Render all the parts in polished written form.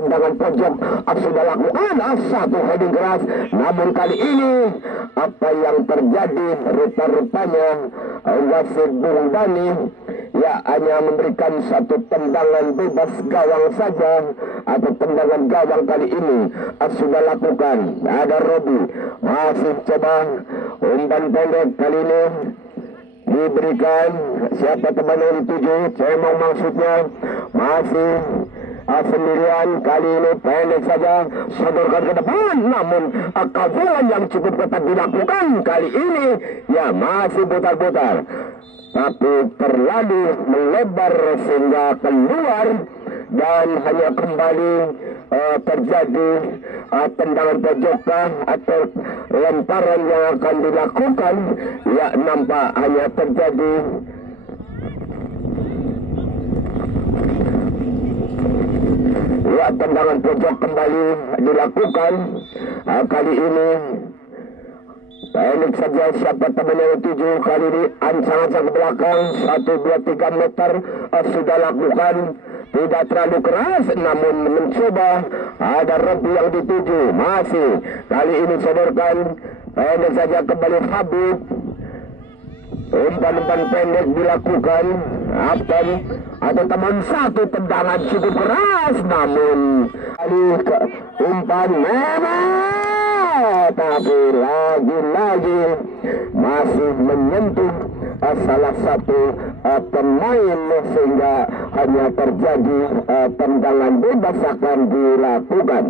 tendangan pojok sudah lakukan satu heading keras, namun kali ini apa yang terjadi rupa-rupanya wasit Bung Dani ya hanya memberikan satu tendangan bebas gawang saja, atau tendangan gawang kali ini sudah lakukan. Ada Robi masih coba umpan pendek, kali ini diberikan siapa teman yang dituju, cemong maksudnya, masih sendirian, kali ini pendek saja, sodorkan ke depan, namun kawalan yang cukup ketat dilakukan kali ini ya masih putar-putar, tapi terlalu melebar sehingga keluar dan hanya kembali terjadi tendangan pojokan atau lemparan yang akan dilakukan ya nampak hanya terjadi ya tendangan pojok kembali dilakukan kali ini. Pendek saja siapa teman yang tuju, kali ini ancang-ancang ke belakang 1, 2, 3 meter sudah lakukan, tidak terlalu keras namun mencoba. Ada Robi yang dituju, masih kali ini sodorkan pendek saja kembali Habib, umpan-umpan pendek dilakukan Abdan, ada teman satu tendangan cukup keras namun kali ke umpan memang, tapi lagi-lagi masih menyentuh salah satu pemain sehingga hanya terjadi tendangan bebas akan dilakukan.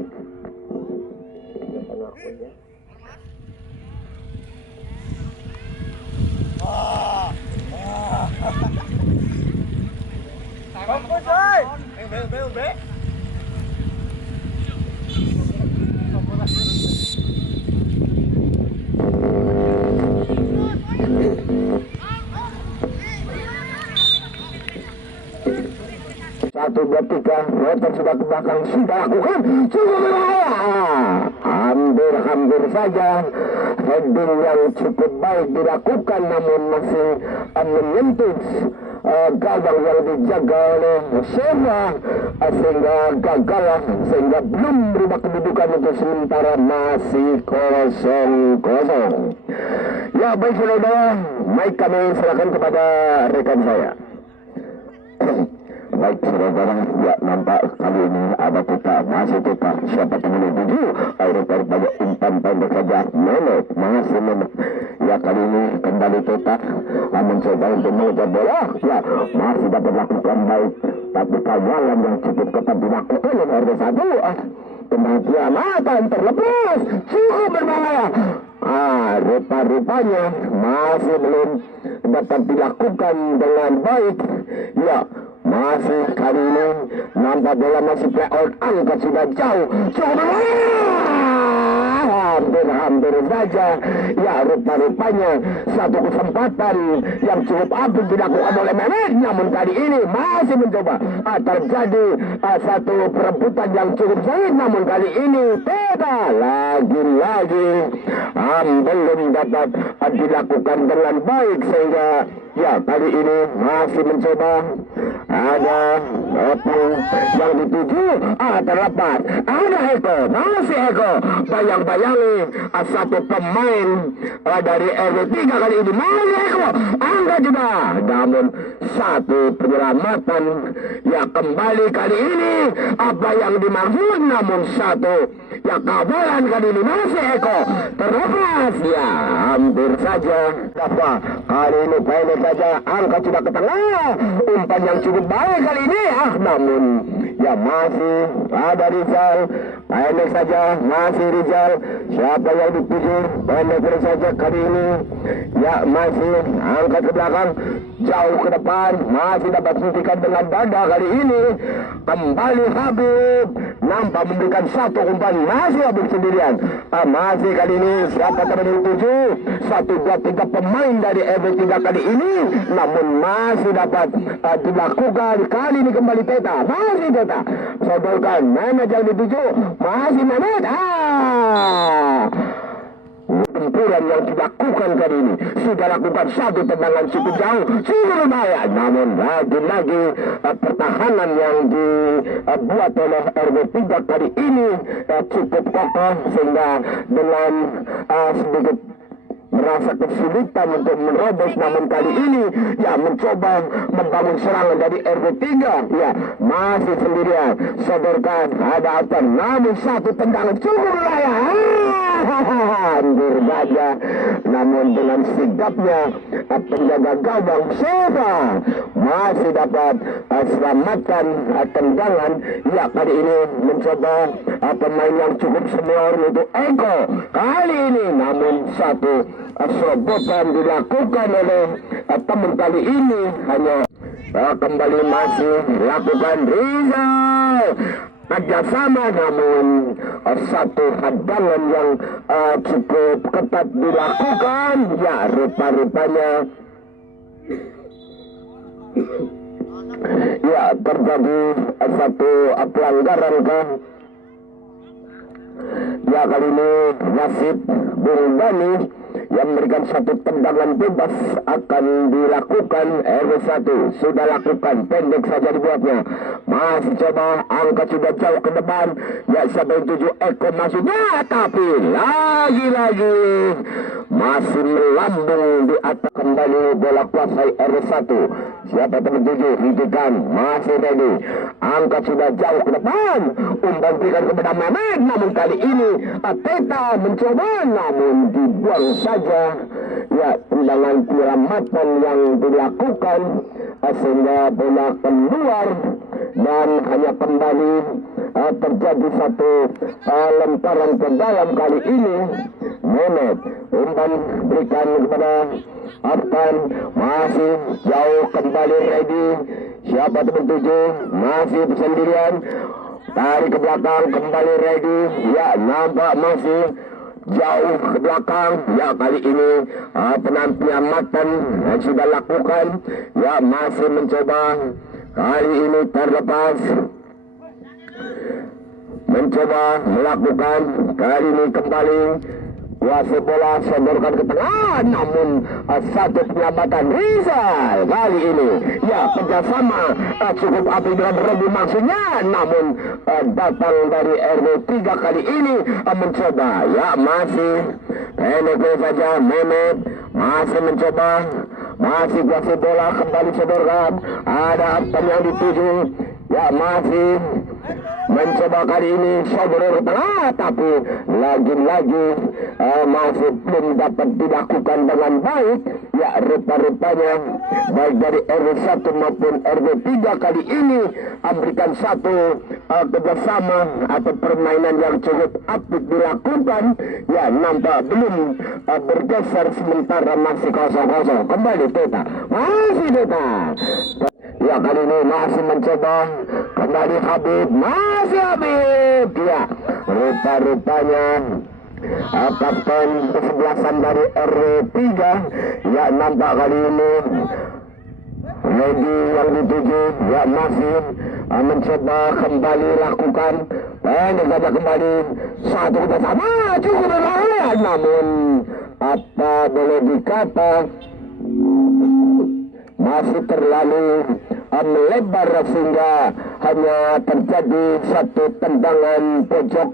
Satu, dua, tiga meter sudah ke belakang, sudah lakukan, cukup berbahaya. Hampir saja heading yang cukup baik dilakukan namun masih menyentuh gawang yang dijaga oleh Seva sehingga gagal, sehingga belum berubah kedudukan untuk sementara masih 0-0. Ya baik saudara, mic kami silakan kepada rekan saya. Baik saudara, ya nampak kali ini ada kita, masih kita siapa teman yang tuju, air banyak umpan pendek saja, Mehmet, masih Mehmet. Ya kali ini kembali kita mencoba untuk mengejar bola, ya masih dapat lakukan baik, tapi kawalan yang cukup ketat dilakukan oleh RB1, tendang kiamatan terlepas, cukup berbahaya. Rupa-rupanya masih belum dapat dilakukan dengan baik, ya. Masih kali ini nampak bola masih play out, angkat sudah jauh, coba hampir saja ya rupa-rupanya satu kesempatan yang cukup apik dilakukan oleh Mehmet, namun kali ini masih mencoba terjadi satu perebutan yang cukup sengit, namun kali ini tidak, lagi-lagi belum dapat dilakukan dengan baik sehingga ya kali ini masih mencoba. Ada yang dituju, terlepas, ada Eko, masih Eko, bayang-bayangi satu pemain dari RW3 kali ini, masih Eko, angkat juga, namun satu penyelamatan, ya kembali kali ini, apa yang dimaksud, namun satu, ya kawalan kali ini, masih Eko, terlepas, ya hampir saja, dapat, kali ini pendek saja, angkat sudah ke tengah, umpan yang cukup baik kali ini, namun ya masih ada Rizal, pendek saja, masih Rizal, siapa yang dituju, pendek saja kali ini, ya masih angkat ke belakang, jauh ke depan, masih dapat suntikan dengan dada kali ini, kembali Habib, nampak memberikan satu umpan, masih Habib sendirian, masih kali ini, siapa teman yang dituju, 1, 2, 3 pemain dari RB3 kali ini, namun masih dapat dilakukan, kali ini kembali Teta, masih Teta, sodorkan, Mehmet yang dituju, masih Mehmet, Tempuran yang dilakukan kali ini sudah lakukan satu tendangan cukup jauh, cukup lumayan, namun lagi-lagi pertahanan yang dibuat oleh RW3 kali ini cukup kokoh, sehingga dengan sedikit merasa kesulitan untuk menerobos, namun kali ini ya mencoba membangun serangan dari RW3, ya masih sendirian, sodorkan ada apa, namun satu tendangan cukup layak, hancur saja, namun dengan sigapnya penjaga gawang Seva masih dapat selamatkan tendangan. Ya kali ini mencoba pemain yang cukup senior itu Eko kali ini, namun satu serobotan dilakukan oleh teman kali ini hanya kembali masih lakukan Rizal kerjasama, namun satu hadangan yang cukup ketat dilakukan. Ya rupa-rupanya ya terjadi satu pelanggaran kan. Ya kali ini wasit Bung Dani yang memberikan satu tendangan bebas akan dilakukan. RW1 sudah lakukan, pendek saja dibuatnya, masih coba angkat sudah jauh ke depan. Ya sampai 7 Eko masuknya, tapi lagi-lagi masih melambung di atas. Kembali bola kuasai RW1. Siapa teman 7 hentikan, masih ready, angkat sudah jauh ke depan, umpan berikan kepada Mehmet, namun kali ini Teta mencoba, namun dibuang saja. Ya tendangan penyelamatan yang dilakukan sehingga bola keluar dan hanya kembali terjadi satu lemparan ke dalam. Kali ini Mehmet, umpan berikan kepada Afkan, masih jauh, kembali ready. Siapa teman 7 masih sendirian, tarik ke belakang, kembali ready. Ya nampak masih jauh ke belakang. Ya kali ini penampilan sudah lakukan. Ya masih mencoba, kali ini terlepas, mencoba melakukan, kali ini kembali kuasa bola sodorkan ke tengah, namun satu penyelamatan Rizal kali ini. Ya kerjasama cukup api dengan Robi maksudnya, namun datang dari RW3 kali ini mencoba. Ya masih pendek saja, Mehmet masih mencoba, masih kuasa bola kembali sodorkan, ada apa yang dituju. Ya masih mencoba, kali ini sodor ke tengah, tapi lagi-lagi masih belum dapat dilakukan dengan baik. Ya rupa-rupanya baik dari RW1 maupun RW3 kali ini memberikan satu kerjasama atau permainan yang cukup apik dilakukan. Ya nampak belum bergeser, sementara masih kosong-kosong. Kembali Teta, masih Teta. Ya kali ini masih mencoba, kembali Habib, masih Habib. Ya rupa-rupanya kapten kesebelasan dari RW3 ya nampak kali ini Lady yang dituju. Ya masih mencoba kembali lakukan, pendek saja kembali, satu kerjasama cukup berbahaya, namun apa boleh dikata masih terlalu melebar sehingga hanya terjadi satu tendangan pojok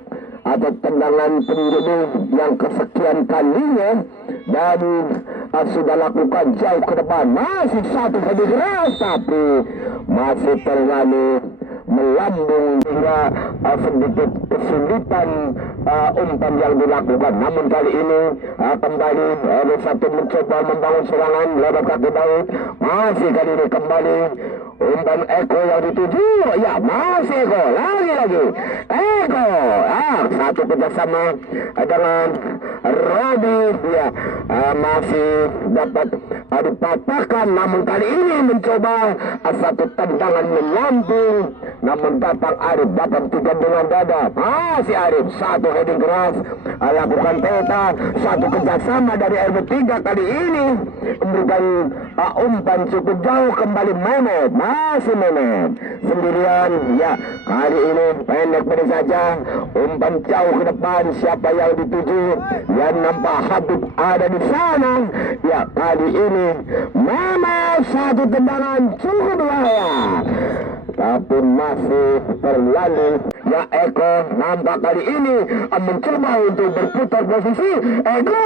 atau tendangan penjuru yang kesekian kalinya, dan sudah lakukan jauh ke depan, masih satu kali keras, tapi masih terlalu melambung hingga sedikit kesulitan umpan yang dilakukan. Namun kali ini kembali RW1 mencoba membangun serangan lewat kaki baik, masih kali ini kembali umpan Eko yang dituju. Ya masih Eko, lagi-lagi Eko, satu kerjasama dengan Robi. Ya masih dapat dipatahkan, namun kali ini mencoba satu tendangan melambung, namun datang Arif, dapat tiga dengan dada, masih Arif, satu heading keras lakukan Teta, satu kerjasama dari RW3 kali ini memberikan umpan cukup jauh, kembali Mehmet, masih Mehmet sendirian. Ya, kali ini pendek saja, umpan jauh ke depan. Siapa yang dituju? Ya, nampak Habib ada di sana. Ya, kali ini Mehmet, satu tendangan cukup bahaya, tapi masih terlalu. Ya, Eko nampak kali ini mencoba untuk berputar posisi. Eko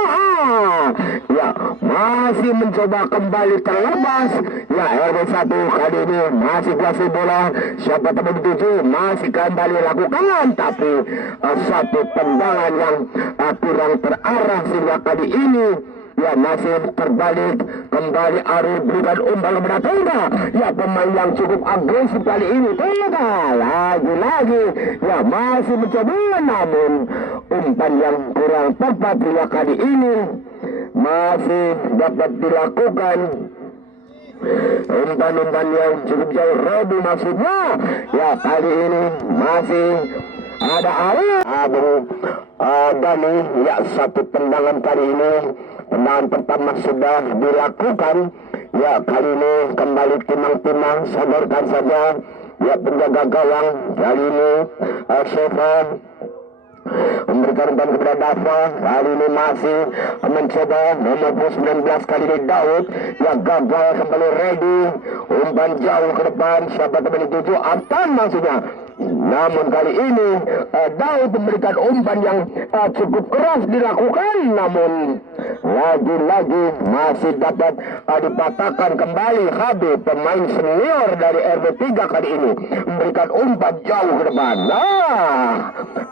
ya, masih mencoba kembali terlepas. Ya, RW1 kali ini masih kuasai bola. Siapa teman dituju masih kembali lakukan, tapi satu tendangan yang kurang terarah sehingga kali ini ya masih terbalik. Kembali Arif berikan umpan kepada Tengah. Ya, pemain yang cukup agresif kali ini. Tengah lagi-lagi ya masih mencoba, namun umpan yang kurang tepat ya kali ini masih dapat dilakukan. Umpan-umpan yang cukup jauh Robi maksudnya. Ya, kali ini masih ada Arif Dani. Ya, satu tendangan kali ini. Tendangan pertama sudah dilakukan. Ya, kali ini kembali timang-timang, sadarkan saja. Ya, penjaga gawang kali ini Shefa memberikan umpan kepada Dafa. Kali ini masih mencoba nomor 19 kali ini Daud. Ya, gagal kembali ready. Umpan jauh ke depan. Siapa teman dituju? Artan maksudnya. Namun kali ini Daud memberikan umpan yang cukup keras dilakukan, namun lagi-lagi masih dapat dipatahkan kembali. Habib, pemain senior dari RB3 kali ini memberikan umpan jauh ke depan. Nah,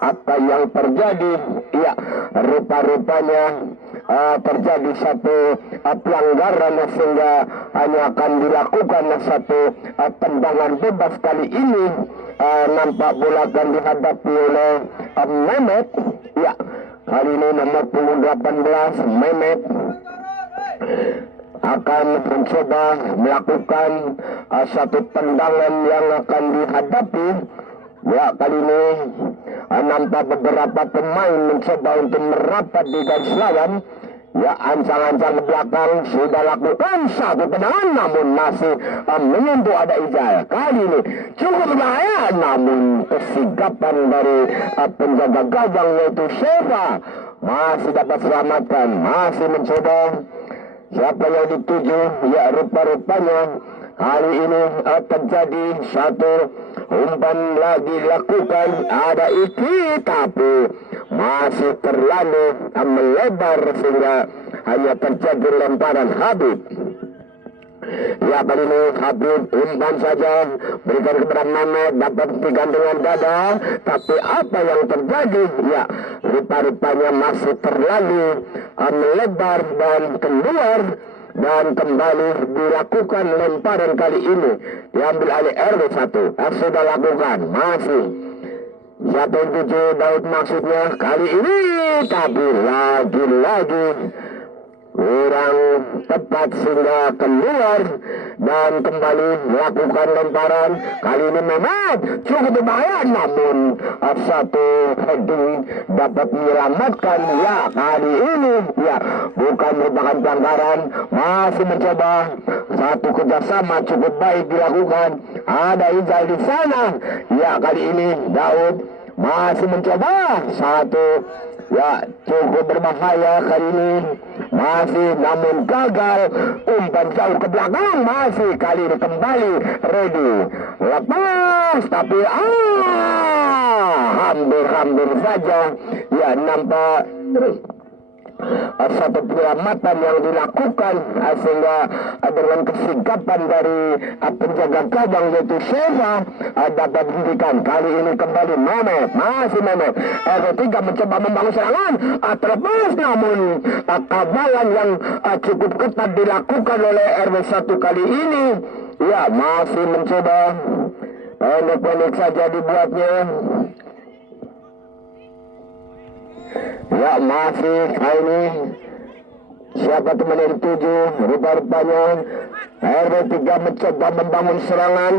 apa yang terjadi? Ya, rupa-rupanya terjadi satu pelanggaran sehingga hanya akan dilakukan satu tendangan bebas kali ini. Nampak bola akan dihadapi oleh Mehmet. Ya, kali ini nomor 18 Mehmet akan mencoba melakukan satu tendangan yang akan dihadapi. Ya, kali ini nampak beberapa pemain mencoba untuk merapat di garis lawan. Ya, ancang-ancang ke belakang sudah lakukan satu tendangan, namun masih menyentuh ada Ijal. Kali ini cukup berbahaya, namun kesigapan dari penjaga gawang yaitu Shefa masih dapat selamatkan. Masih mencoba. Siapa yang dituju? Ya, rupa-rupanya kali ini terjadi satu umpan lagi dilakukan. Ada Iki, tapi masih terlalu melebar sehingga hanya terjadi lemparan Habib. Ya, kali ini Habib umpan saja, berikan kepada Mehmet, dapat digantungan dada, tapi apa yang terjadi? Ya, rupa-rupanya masih terlalu melebar dan keluar, dan kembali dilakukan lemparan kali ini diambil oleh RW1. Sudah lakukan, masih siapa yang tuju Daud maksudnya kali ini, tapi lagi-lagi kurang tepat sehingga keluar dan kembali melakukan lemparan. Kali ini Mehmet cukup berbahaya, namun satu heading dapat menyelamatkan. Ya, kali ini ya bukan merupakan pelanggaran, masih mencoba satu kerjasama cukup baik dilakukan. Ada Izal di sana. Ya, kali ini Daud masih mencoba satu. Ya, cukup berbahaya kali ini. Masih namun gagal. Umpan jauh ke belakang. Masih kali ini kembali ready. Lepas, tapi hampir saja. Ya, nampak satu penyelamatan yang dilakukan sehingga dengan kesigapan dari penjaga gawang yaitu Shefa dapat dihentikan. Kali ini kembali Mehmet, masih Mehmet. RW3 mencoba membangun serangan terlepas, namun kawalan yang cukup ketat dilakukan oleh RW1 kali ini. Ya, masih mencoba pendek-pendek saja dibuatnya. Ya, masih kali ini siapa teman yang dituju? Rupa-rupanya RW3 mencoba membangun serangan.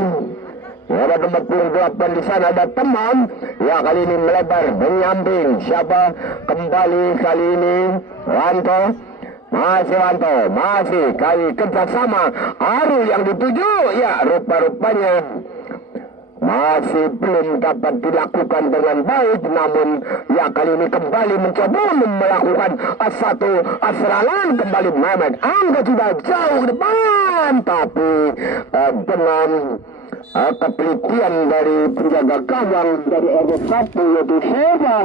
Ada nomor 28 di sana, ada teman. Ya, kali ini melebar menyamping. Siapa kembali kali ini? Ranto. Masih Wanto, masih kali kerjasama Arul yang dituju. Ya, rupa-rupanya masih belum dapat dilakukan dengan baik, namun ya kali ini kembali mencoba melakukan satu serangan kembali Mehmet. Angga sudah jauh ke depan, tapi dengan ketelitian dari penjaga gawang dari RW1 yaitu Sheva,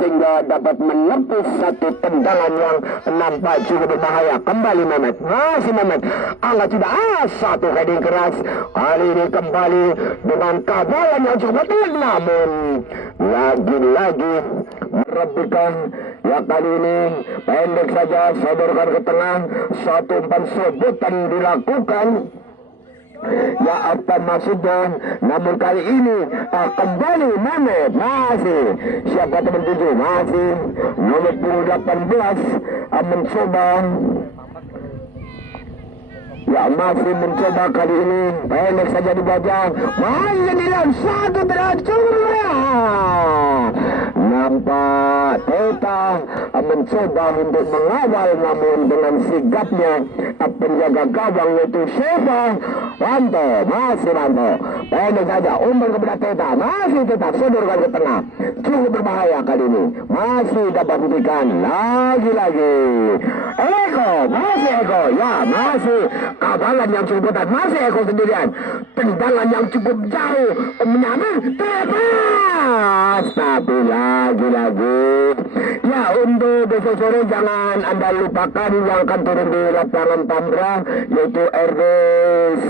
sehingga dapat menepis satu tendangan yang nampak cukup berbahaya. Kembali Mehmet, masih Mehmet, angkat sudah satu heading keras. Kali ini kembali dengan kabalan yang cukup betul, namun lagi-lagi merebutkan. Ya kali ini pendek saja, sodorkan ke tengah, satu umpan sebutan dilakukan. Ya apa maksudnya, namun kali ini kembali Mehmet, masih siapa teman tujuh, masih nomor 18 mencoba. Ya masih mencoba kali ini, pendek saja dibajak, masih dilam satu teracur. Nampak Teta mencoba untuk mengawal, namun dengan sigapnya penjaga gawang yaitu Sheva Wanto, masih Wanto, pendek saja umpan kepada Teta, masih Teta sodorkan ke tengah, cukup berbahaya kali ini, masih dapat hentikan lagi-lagi. Eko, masih Eko, ya masih kawalan yang cukup ketat, masih Eko sendirian, tendangan yang cukup jauh menyamar tepas, tapi lagi-lagi ya untuk besok sore jangan Anda lupakan yang akan turun di lapangan Tambra yaitu RW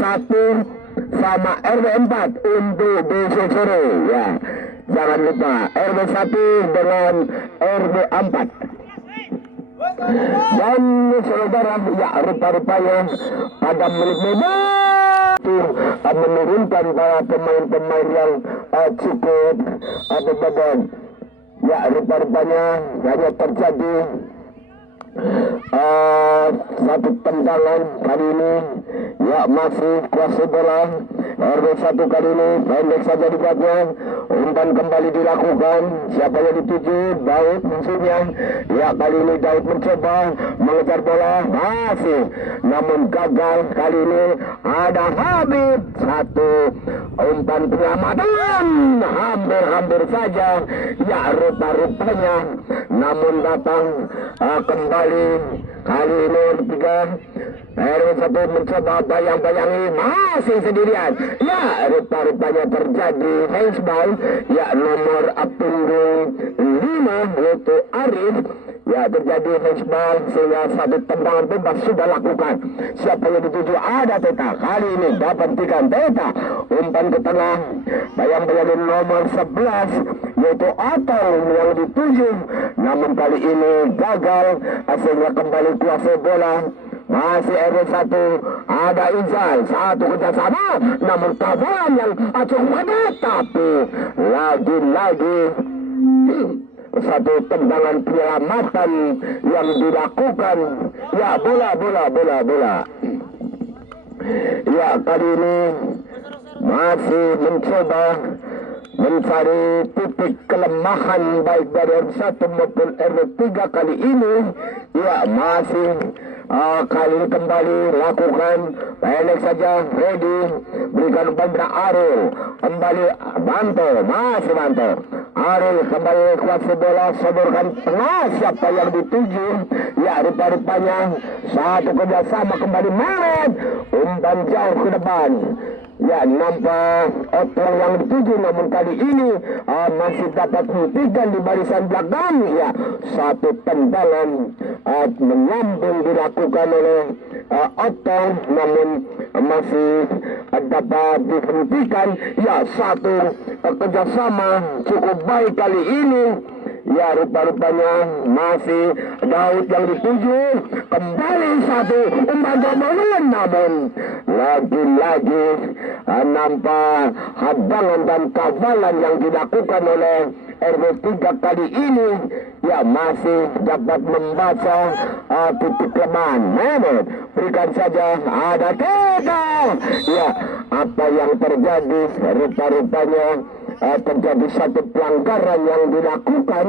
1 sama RW 4 untuk besok sore, ya jangan lupa RW 1 dengan RW 4. Dan saudara, ya rupa-rupanya pada menit itu menurunkan para pemain-pemain yang cukup beban. Ya rupa-rupanya hanya terjadi satu tendangan kali ini. Ya masih kuasa bola RW 1 kali ini, pendek saja dibuatnya, umpan kembali dilakukan. Siapa yang dituju? Daud musuhnya. Ya kali ini Daud mencoba mengejar bola, masih namun gagal. Kali ini ada Habib, satu umpan penyelamatan, hampir saja. Ya rupa-rupanya namun datang kembali kali ini tiga. RW 1 mencoba bayang-bayangi, masih sendirian. Ya rupa-rupanya terjadi handsball. Ya nomor punggung 5 yaitu Arif. Ya terjadi handsball sehingga satu tendangan bebas sudah lakukan. Siapa yang dituju? Ada Teta. Kali ini dapat hentikan Teta, umpan ke tengah, bayang-bayangi nomor 11 yaitu Otto yang dituju, namun kali ini gagal sehingga kembali kuasa bola. Masih RW 1 ada Izal, satu kerjasama, namun kawan yang cukup hebat, tapi lagi-lagi satu tendangan penyelamatan yang dilakukan. Ya bola. Ya kali ini masih mencoba mencari titik kelemahan baik dari RW 1 maupun RW 3 kali ini. Ya masih kali ini kembali lakukan pendek saja, ready berikan pada Arul, kembali Banto, masih Banto. Arul kembali kuasa bola, sodorkan tengah, siapa yang dituju? Ya rupa-rupanya satu kerjasama kembali Mehmet, umpan jauh ke depan. Ya nampak Otong yang dituju, namun kali ini masih dapat hentikan di barisan belakang. Ya satu tendangan menyambung dilakukan oleh Otong, namun masih dapat dihentikan. Ya satu kerjasama cukup baik kali ini. Ya rupa-rupanya masih Daud yang dituju, kembali satu umpan dominan, namun lagi-lagi nampak hadangan dan kawalan yang dilakukan oleh RW 3 kali ini. Ya masih dapat membaca titik kelemahan Mehmet, berikan saja, ada Tega. Ya apa yang terjadi? Rupa-rupanya terjadi satu pelanggaran yang dilakukan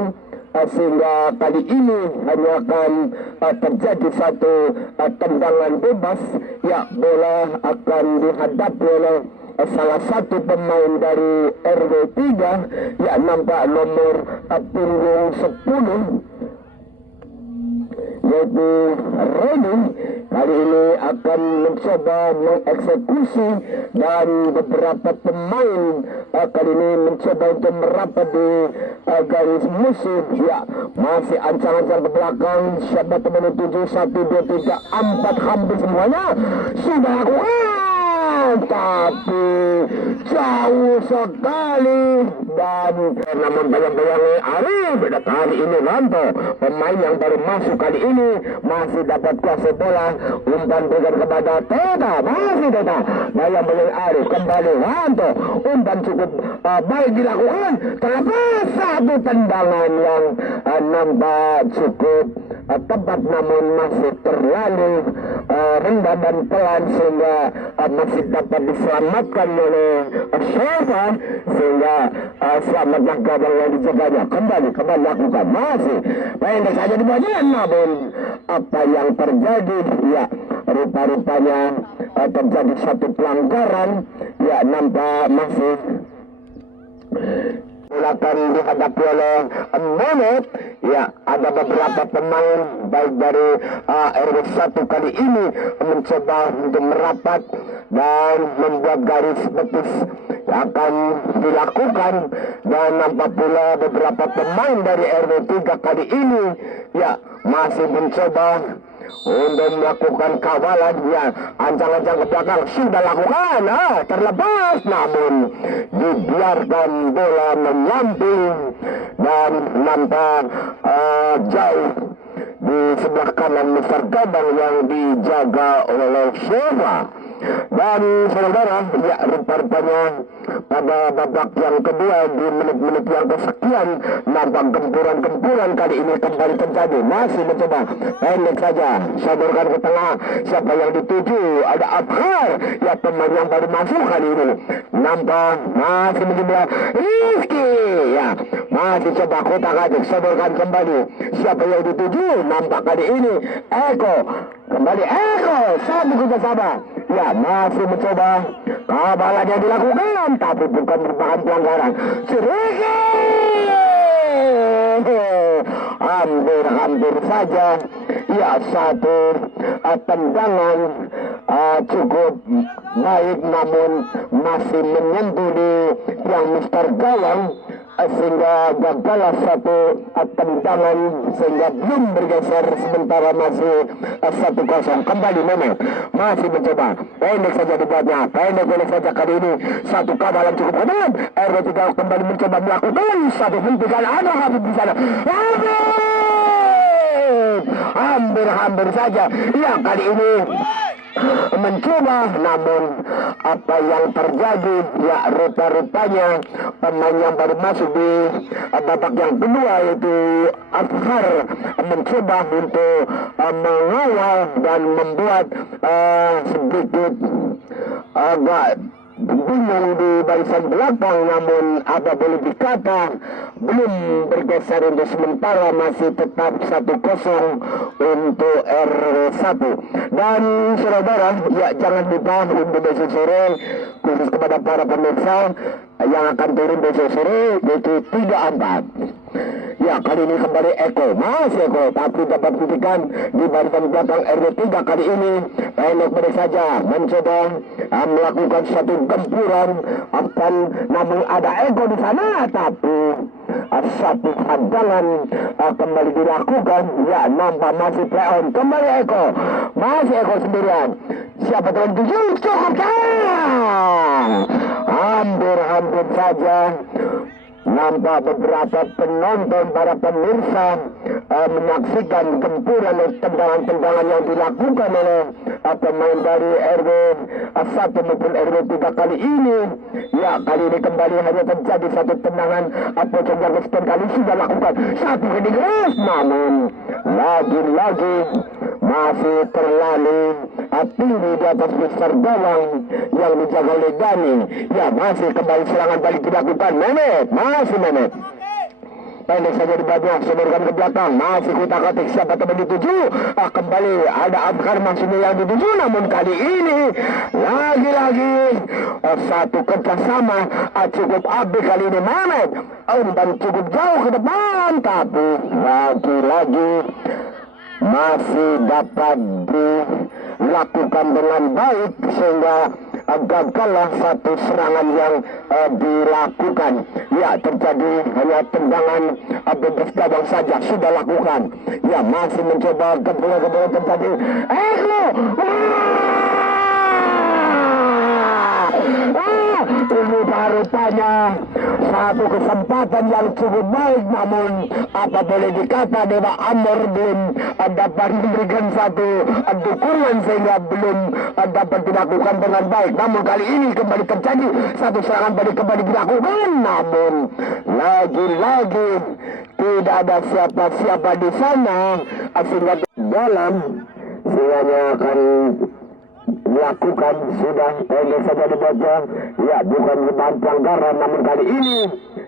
sehingga kali ini hanya akan terjadi satu tendangan bebas. Ya, bola akan dihadapi oleh salah satu pemain dari RW 3, ya, nampak nomor punggung 10, yaitu Reni. Kali ini akan mencoba mengeksekusi, dan beberapa pemain kali ini mencoba untuk merapat di garis musuh. Ya, masih ancang-ancang ke belakang. Siapa teman 7, 1, 2, 3, 4, hampir semuanya sudah tapi jauh sekali, dan namun bayang-bayangi Arif. Kali ini Ranto, pemain yang baru masuk kali ini, masih dapat kuasai bola. Umpan berikan kepada Teta, masih Teta, bayang-bayangi Arif, kembali Ranto, umpan cukup baik dilakukan, terlepas satu tendangan yang nampak cukup tepat, namun masih terlalu rendah dan pelan, sehingga masih dapat diselamatkan oleh Syafa, sehingga selamatlah gawang yang dijaganya. Kembali lakukan, masih pendek saja dibuatnya, namun apa yang terjadi, ya, rupa-rupanya terjadi satu pelanggaran. Ya, nampak masih akan dihadapi oleh Mehmet. Ya, ada beberapa pemain baik dari RW 1 kali ini mencoba untuk merapat dan membuat garis betis akan dilakukan, dan nampak pula beberapa pemain dari RW 3 kali ini, ya, masih mencoba untuk melakukan kawalan. Ya, ancang-ancang ke belakang sudah lakukan, terlepas, namun dibiarkan bola melamping dan nampak jauh di sebelah kanan Mister Gabang yang dijaga oleh Syafa. Dan saudara, ya, rupa-rupanya pada babak yang kedua di menit-menit yang kesekian, nampak gempuran-gempuran kali ini kembali terjadi. Masih mencoba pendek saja, sodorkan ke tengah. Siapa yang dituju? Ada Abhar, ya, pemain yang baru masuk kali ini. Nampak masih mencoba Rizky, ya, masih coba kotak-atik, sodorkan kembali. Siapa yang dituju? Nampak kali ini Eko, kembali Eko, satu kerjasama. Ya, masih mencoba kabalan yang dilakukan, tapi bukan merupakan pelanggaran. Ciriki hampir saja, ya, satu tendangan cukup baik, namun masih menyentuh di tiang Mister Gawang, sehingga gagal satu tendangan, sehingga belum bergeser, sementara masih 1-0. Kembali Mehmet masih mencoba pendek saja dibuatnya, pendek saja kali ini. Satu kabalan cukup ketat. RW 3 kembali mencoba melakukan satu hentikan, ada Habib di sana. Hampir saja, ya, kali ini mencoba, namun apa yang terjadi, ya, rupa-rupanya pemain yang baru masuk di babak yang kedua, yaitu Azhar, mencoba untuk mengawal dan membuat sedikit agak bingung di barisan belakang, namun apa boleh dikata belum bergeser untuk sementara, masih tetap 1-0 untuk R1. Dan saudara, ya, jangan lupa untuk besok sore, khusus kepada para pemirsa yang akan turun besok sore, yaitu 3-4. Ya, kali ini kembali Eko, masih Eko, tapi dapat kritikan di barisan belakang RW 3 kali ini. Pendek saja mencoba melakukan satu gempuran, namun ada Eko di sana, tapi satu hadangan kembali dilakukan. Ya, nampak masih play on, kembali Eko, masih Eko sendirian. Siapa tuan 7? Cukup kan? Hampir saja nampak beberapa penonton, para pemirsa menyaksikan gempuran tendangan-tendangan yang dilakukan oleh pemain dari RW 1 maupun RW 3 kali ini. Ya, kali ini kembali hanya terjadi satu tendangan. Pocong yang kesekian kali sudah lakukan satu heading keras, namun lagi-lagi masih terlalu tinggi di atas Mister Gawang yang dijaga oleh Dani. Ya, masih kembali serangan balik dilakukan. Mehmet, masih Mehmet pendek saja di bawah, sodorkan ke belakang, masih kutak-katik siapa teman dituju. Kembali ada Abkar maksudnya yang dituju, namun kali ini lagi-lagi satu kerjasama cukup abis kali ini Mehmet. Umpan cukup jauh ke depan, tapi lagi-lagi masih dapat dilakukan dengan baik sehingga gagallah satu serangan yang dilakukan. Ya, terjadi hanya tendangan bebas gawang saja sudah lakukan. Ya, masih mencoba gembul-gembul terjadi. Ini rupanya satu kesempatan yang cukup baik, namun apa boleh dikata Dewa Amor belum dapat memberikan satu dukungan sehingga belum dapat dilakukan dengan baik. Namun kali ini kembali terjadi satu serangan balik kembali dilakukan, namun lagi-lagi tidak ada siapa-siapa di sana sehingga dalam sehingga akan dilakukan sudah pendek saja dibaca. Ya, bukan bahan pelanggaran, namun kali ini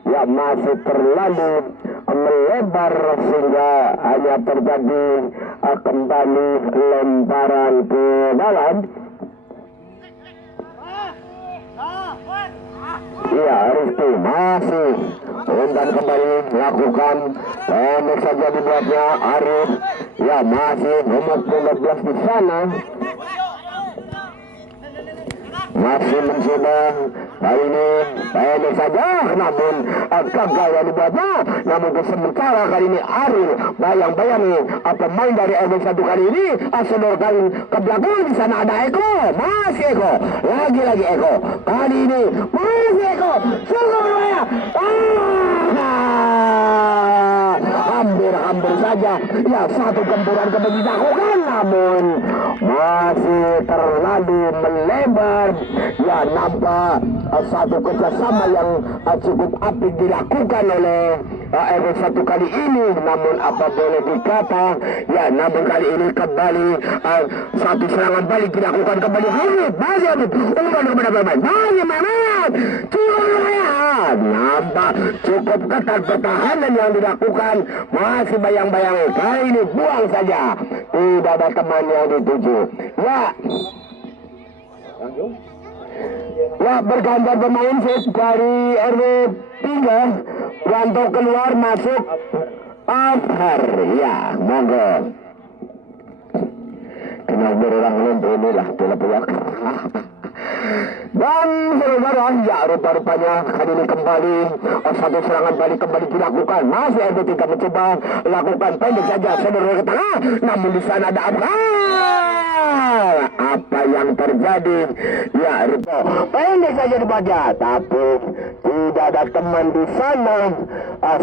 ya masih terlalu melebar sehingga hanya terjadi kembali lemparan ke dalam. Ya, Rizky masih umpan kembali lakukan pendek saja dibuatnya Arif. Ya, masih nomor 12 di sana. Masih mencoba kali ini pendek saja, namun gagal yang dibuatnya. Namun sementara kali ini Aril bayang-bayang pemain dari RB1 kali ini sodorkan ke belakang. Di sana ada Eko, masih Eko, lagi-lagi Eko. Kali ini masih Eko, cukup berbahaya. Hampir saja ya satu gempuran kembali dilakukan, namun masih terlalu melebar. Ya, nampak satu kerjasama yang cukup apik dilakukan oleh RW1 kali ini, namun apa boleh dikata ya, namun kali ini kembali satu serangan balik dilakukan kembali. Masih umpan kepada pemain, masih Mehmet, cukup lumayan, nampak cukup ketat pertahanan yang dilakukan. Masih bayang-bayang, kali ini buang saja, tidak ada teman yang dituju. Ya, bergantian pemain set dari RW3. Wanto keluar masuk Afhar. Ya, monggo. Kenal berulang inilah bola pelak. Dan saudara, ya rupa-rupanya kali ini kembali satu serangan balik kembali dilakukan. Masih RW3 mencoba lakukan pendek saja saudara ke tengah, namun di sana ada apa yang terjadi? Ya, rupa pendek saja dibaca, tapi tidak ada teman di sana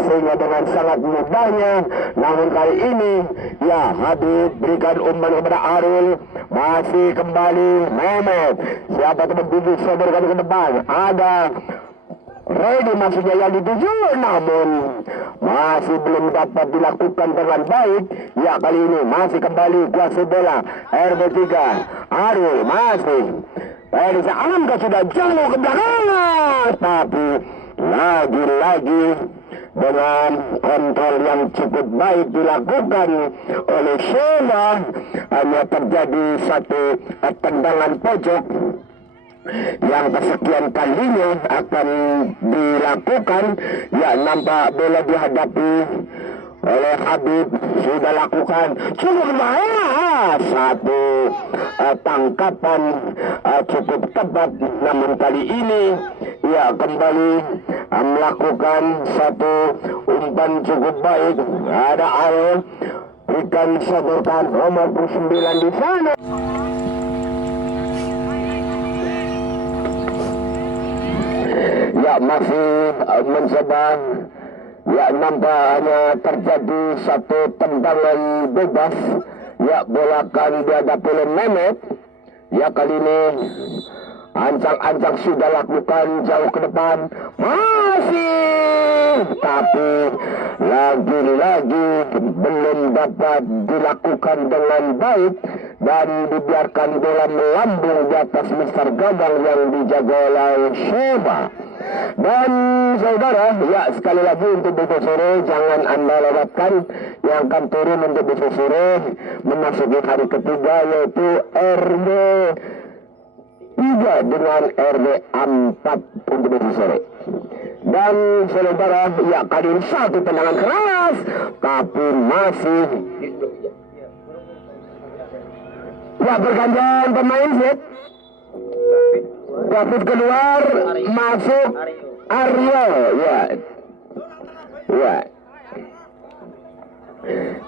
sehingga dengan sangat mudahnya. Namun kali ini ya Habib berikan umpan kepada Arul. Masih kembali Mehmet, siapa teman tuju sodorkan ke depan, ada Ready maksudnya yang dituju, namun masih belum dapat dilakukan dengan baik. Ya, kali ini masih kembali kuasa bola RB3 Arul. Masih Elisa Alamka sudah jauh ke belakang, tapi lagi-lagi dengan kontrol yang cukup baik dilakukan oleh Sheva, hanya terjadi satu tendangan pojok yang kesekian kalinya akan dilakukan. Ya, nampak bola dihadapi oleh Habib, sudah lakukan cukup bahaya, satu tangkapan cukup tepat, namun kali ini ya kembali melakukan satu umpan cukup baik. Ada Al berikan sodorkan nomor 9 di sana. Ya, masih mencoba. Ya, nampaknya terjadi satu tendangan bebas. Ya, bola akan dihadapi oleh Mehmet. Ya, kali ini Ancang-ancang sudah lakukan jauh ke depan, masih, tapi lagi-lagi belum dapat dilakukan dengan baik dan dibiarkan bola melambung di atas mistar gawang yang dijaga oleh Sheba. Dan saudara, ya sekali lagi untuk besok sore jangan Anda lewatkan yang akan turun untuk besok sore memasuki hari ketiga, yaitu RW 3 dengan RW 4 untuk besok sore. Dan saudara, ya kali ini satu tendangan keras, tapi masih ya bergantian pemain sih. David keluar, masuk Aryo,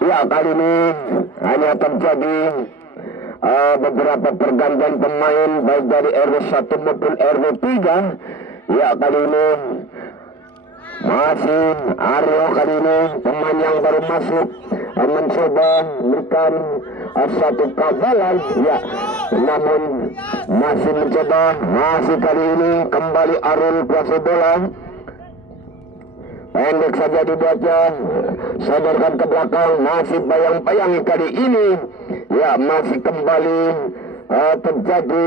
ya kali ini hanya terjadi beberapa pergantian pemain baik dari RW 1 maupun RW 3. Ya kali ini masih Aryo, kali ini pemain yang baru masuk mencoba memberikan satu kabalan, ya, namun masih mencoba, masih kali ini kembali Arul kuasa bola, pendek saja dibuatnya, sodorkan ke belakang, masih bayang-bayangi kali ini, ya masih kembali terjadi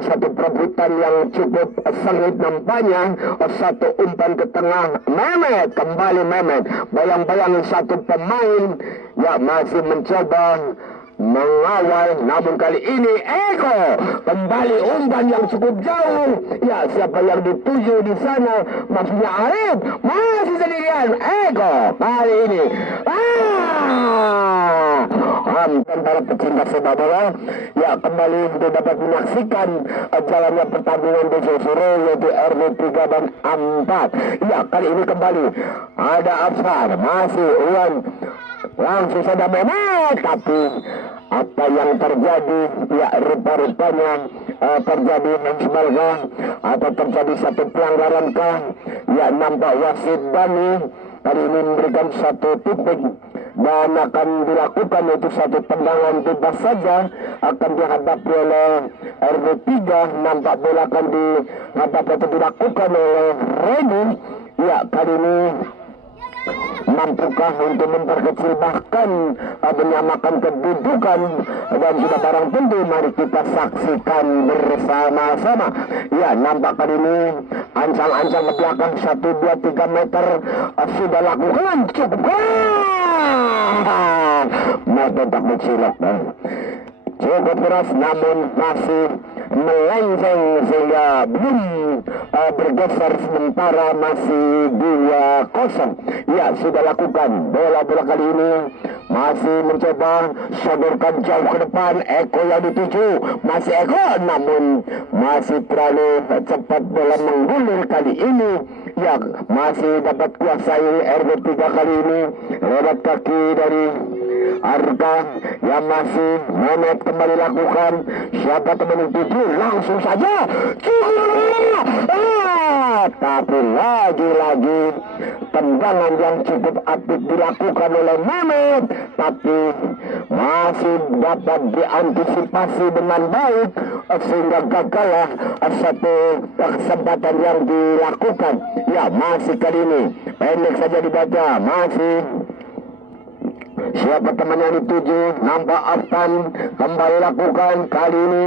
satu perebutan yang cukup sengit nampaknya. Satu umpan ke tengah, Mehmet, kembali Mehmet, bayang-bayang satu pemain ya masih mencoba mengawal, namun kali ini Eko kembali umpan yang cukup jauh. Ya, siapa yang dituju di sana? Maksudnya Arif, masih sendirian. Eko kali ini para pecinta sepak bola ya kembali untuk dapat menyaksikan jalannya pertandingan besok sore, yaitu RW 3 dan 4. Ya, kali ini kembali ada Afsar, masih Uwan, langsung saja Mehmet, tapi apa yang terjadi? Ya, rupa-rupanya terjadi mensbalga atau terjadi satu pelanggaran kah? Ya, nampak wasit Dani kali ini memberikan satu titik dan akan dilakukan itu satu tendangan bebas saja akan dihadapi oleh RW 3. Nampak bola akan dihadapi atau dilakukan oleh Reni. Ya, kali ini mampukah untuk memperkecil bahkan menyamakan kedudukan, dan sudah barang tentu mari kita saksikan bersama-sama. Ya, nampak kali ini ancang-ancang ke belakang 1, 2, 3 meter sudah lakukan cukup mata tak mencilok cukup keras, namun masih melenceng sehingga belum bergeser, sementara masih 2-0. Ya, sudah lakukan bola-bola kali ini masih mencoba sodorkan jauh ke depan. Eko yang dituju, masih Eko, namun masih terlalu cepat bola menggulir kali ini. Ya, masih dapat kuasai RW 3 kali ini lewat kaki dari Arga yang masih Mehmet kembali lakukan. Siapa teman tuju langsung saja tapi lagi-lagi tendangan yang cukup apik dilakukan oleh Mehmet, tapi masih dapat diantisipasi dengan baik sehingga gagallah satu kesempatan yang dilakukan. Ya, masih kali ini pendek saja dibaca, masih siapa teman yang dituju, nampak Aftan kembali lakukan. Kali ini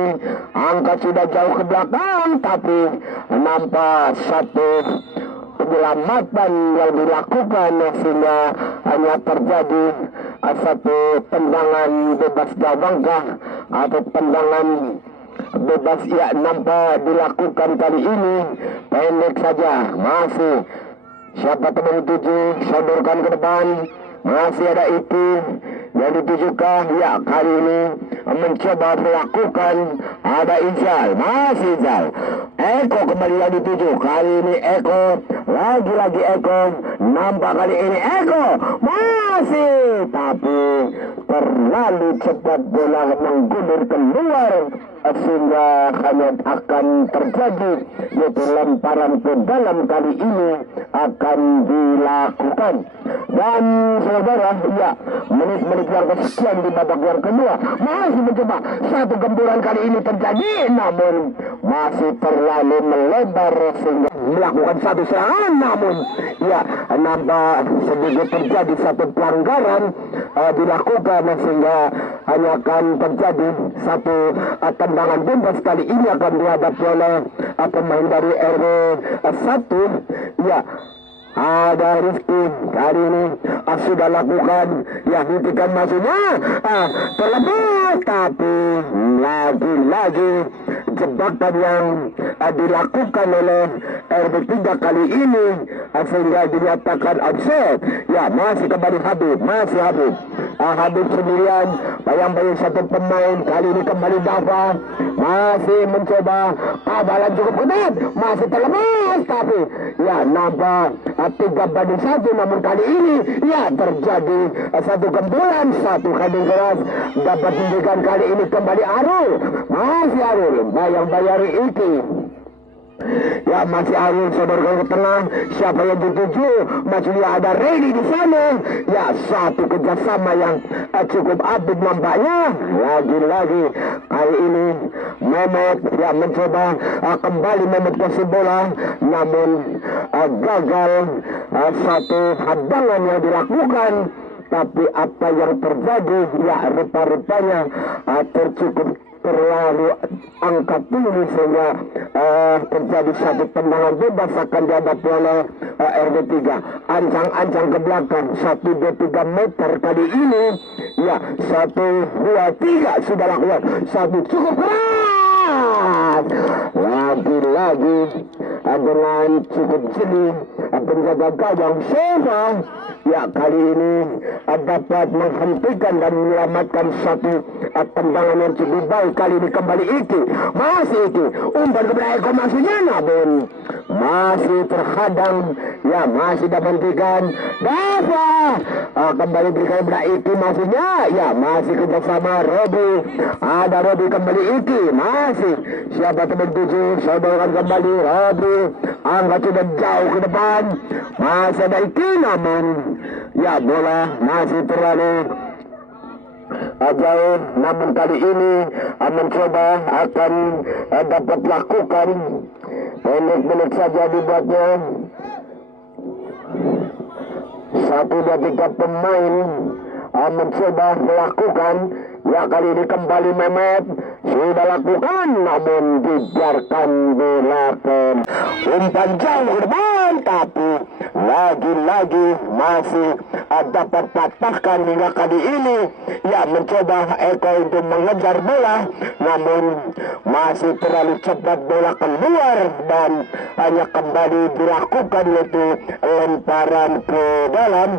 angka sudah jauh ke belakang, tapi nampak satu penyelamatan yang dilakukan sehingga hanya terjadi satu tendangan bebas gawangkah atau tendangan bebas. Ya, nampak dilakukan kali ini pendek saja, masih siapa teman dituju, sodorkan ke depan. Masih ada itu yang ditujukan. Ya, kali ini mencoba melakukan ada Izal, masih Izal. Eko kembali yang dituju, kali ini Eko, lagi-lagi Eko, nampak kali ini Eko masih, tapi terlalu cepat bola menggulir keluar sehingga hanya akan terjadi yaitu lemparan ke dalam kali ini akan dilakukan. Dan saudara, ya, menit-menit yang kesekian di babak yang kedua masih mencoba satu gempuran kali ini terjadi, namun masih terlalu melebar sehingga melakukan satu serangan, namun ya nampak sedikit terjadi satu pelanggaran dilakukan sehingga hanya akan terjadi satu tendangan bebas. Kali ini akan dihadapi oleh pemain dari RW 1. Ya, ada Rizky kali ini sudah lakukan ya, hentikan masuknya terlepas, tapi lagi-lagi jebakan yang dilakukan oleh RB3 kali ini sehingga dinyatakan offside. Ya, masih kembali Habib, masih Habib Habib sendirian, bayang-bayang satu pemain. Kali ini kembali Dava, masih mencoba kabalan cukup ketat, masih terlepas, tapi ya nampak 3-1. Namun kali ini ya terjadi satu gempuran, satu kandung keras dapat diberikan kali ini kembali Arul, masih Arul, bayang-bayang Iki. Ya, masih Arul, saudara ke tengah, siapa yang dituju? Masih ada Ready di sana. Ya, satu kerjasama yang cukup apik nampaknya. Lagi-lagi kali ini Mehmet ya mencoba kembali Mehmet kasih bola, namun gagal satu hadangan yang dilakukan. Tapi apa yang terjadi? Ya, rupa-rupanya tercukup terlalu angkat tinggi sehingga terjadi satu tendangan bebas akan dihadapi oleh RW3. Ancang-ancang ke belakang 1-2-3 meter kali ini. Ya, 1-2-3 sudah lakukan satu cukup keras. Lagi-lagi dengan cukup jeli penjaga gawang Seva ya kali ini dapat menghentikan dan menyelamatkan satu tendangan yang cukup baik. Kali ini kembali Iki, masih Iki umpan kepada Eko maksudnya, namun masih terhadang. Ya, masih dihentikan Dava, kembali berikan kepada Iki maksudnya. Ya, masih kerjasama Robi, ada Robi kembali Iki, masih siapa teman tujuh, saudara kembali Robi, angkat sudah jauh ke depan, masih ada Iki, namun ya bola masih terlalu jauh. Namun kali ini mencoba akan dapat lakukan, menit-menit saja dibuatnya. 1-2-3 pemain mencoba melakukan. Ya, kali ini kembali Mehmet sudah lakukan, namun dibiarkan dilakukan umpan jauh ke depan, tapi lagi-lagi masih dapat patahkan hingga kali ini. Ya, mencoba Eko untuk mengejar bola, namun masih terlalu cepat bola keluar dan hanya kembali dilakukan yaitu lemparan ke dalam.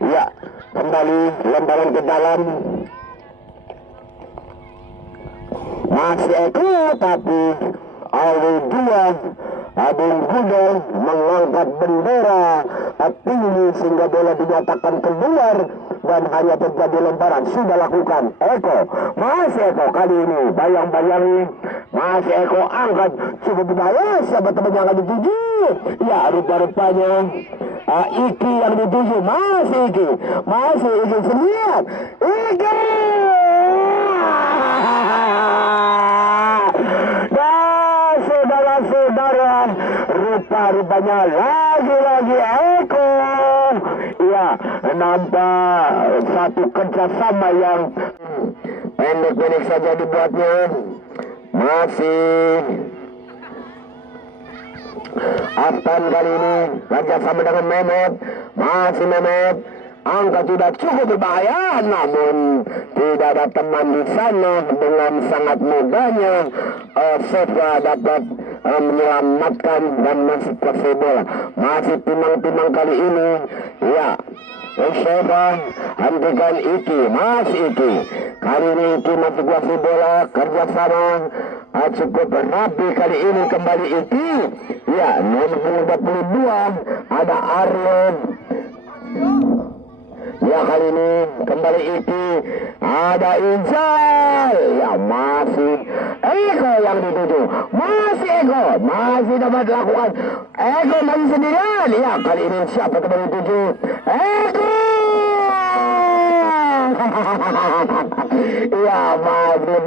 Ya, kembali lemparan ke dalam. Masih Eko, tapi Awi 2 Abung Gudel mengangkat bendera tinggi sehingga bola dinyatakan keluar dan hanya terjadi lemparan. Sudah lakukan Eko, masih Eko kali ini bayang-bayangi, masih Eko angkat cukup berbahaya. Siapa teman yang akan dituju? Ya, rupa-rupanya Iki yang dituju, masih Iki, masih Iki sendirian. Iki saudara-saudara, rupa-rupanya lagi-lagi Eko. Ya, nampak satu kerjasama yang pendek-pendek saja dibuatnya. Masih Aftan kali ini kerjasama dengan Mehmet, masih Mehmet. Angka sudah cukup berbahaya, namun tidak ada teman di sana. Dengan sangat mudahnya Seva dapat menyelamatkan dan masih kuasai bola. Masih timang-timang kali ini. Ya, Seva hentikan Iki, masih Iki. Kali ini Iki masih kuasai bola, kerjasama cukup rapi kali ini. Kembali Iki. Ya, nomor 22 ada Arlo. Ya, kali ini kembali Iki, ada Ijal. Ya, masih Eko yang dituju, masih Eko, masih dapat dilakukan. Eko masih sendirian. Ya, kali ini siapa teman dituju? Eko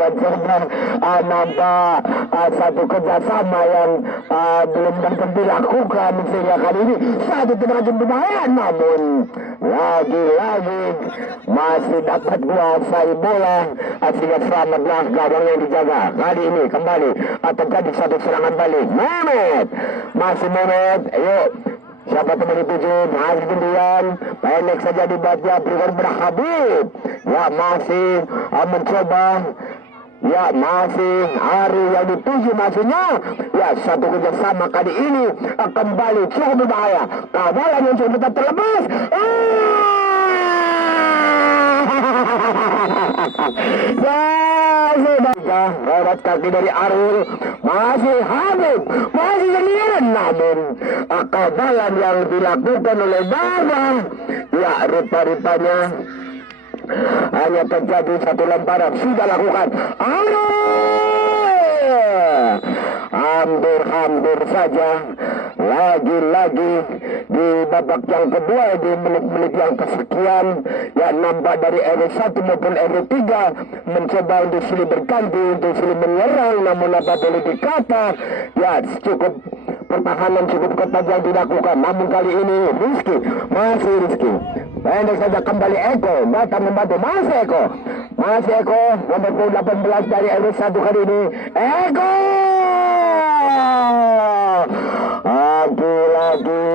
mencoba nampak satu kerjasama yang belum dapat dilakukan sehingga kali ini satu tendangan berbahaya, namun lagi-lagi masih dapat menguasai bola sehingga selamatlah gawang yang dijaga. Kali ini kembali terjadi satu serangan balik. Mehmet, masih Mehmet, yuk siapa teman dituju, masih kemudian pendek saja dibaca, berikan kepada Habib. Ya masih mencoba, ya masih Ari yang dituju maksudnya. Ya satu kerjasama kali ini kembali cukup berbahaya. Kawalan yang cukup tetap terlepas. Ya, lewat kaki dari Arul, masih Habib, masih sendirian, namun kawalan yang dilakukan oleh Baba, ya rupa-rupanya hanya terjadi satu lemparan sudah lakukan. Hampir saja lagi-lagi di babak yang kedua, di menit-menit yang kesekian, ya nampak dari RW1 maupun RW3 mencoba untuk silih berganti, untuk silih menyerang, namun apa boleh dikata, ya cukup pertahanan cukup ketat yang dilakukan. Namun kali ini Rizky, masih Rizky, pendek saja kembali Eko, datang membantu, masih Eko, nomor 18 dari RW1 kali ini, Eko! Lagi-lagi